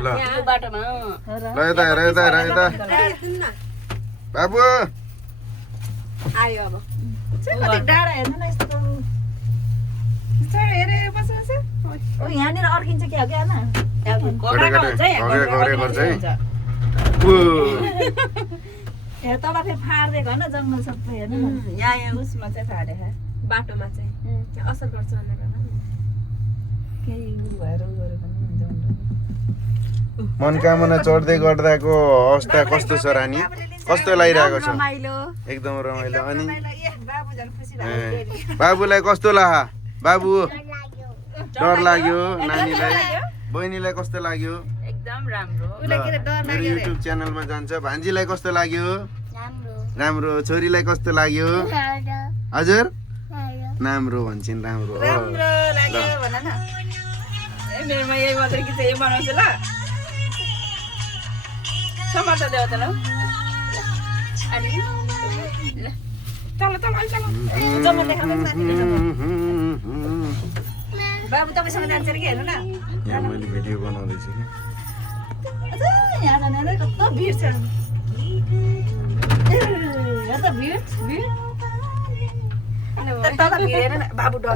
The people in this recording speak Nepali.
यो बाटोमा ल यता बाबु आयो अब कति डाँडा हेर्नु न यस्तो ओ यहाँनिर अर्किन्छ क्या क्या न घोडाको हुन्छ घोडे गर्छ है यहाँ तल फेरि फाड्दिएको होइन जङ्गल सबै हेर्नु न यहाँ उसमा चाहिँ फाडे बाटोमा चाहिँ असर गर्छ भनेर केही उ भएर उ गऱ्यो भने हुन्छ भनेर। मनोकामना चढ्दै गर्दाको अवस्था कस्तो छ रानी कस्तो लागिरहेको छ रमाइलो एकदम रमाइलो अनि बाबु झन् खुसी ए, बाबुलाई कस्तो लाग्यो बाबु डर लाग्यो नानीलाई बहिनीलाई कस्तो लाग्यो एकदम राम्रो ल, मेरो युट्युब च्यानलमा जान्छ भान्जीलाई कस्तो लाग्यो राम्रो छोरीलाई कस्तो लाग्यो हजुर राम्रो भन्छन् राम्रो हो। राम्रो लाग्यो भन न मेरोमा यही मात्रै कि चाहिँ यो बनाउँछु ल समाचार देऊ त ल अनि तल तल चल जम्मा देखाउँछ साथीले बाबु तपाईँसँग जान्छ अरे कि हेर्नु न यहाँ मैले भिडियो बनाउँदैछु कि यहाँ जाने कस्तो भिड छ यहाँ त भिड तल भिड हेर न बाबु डर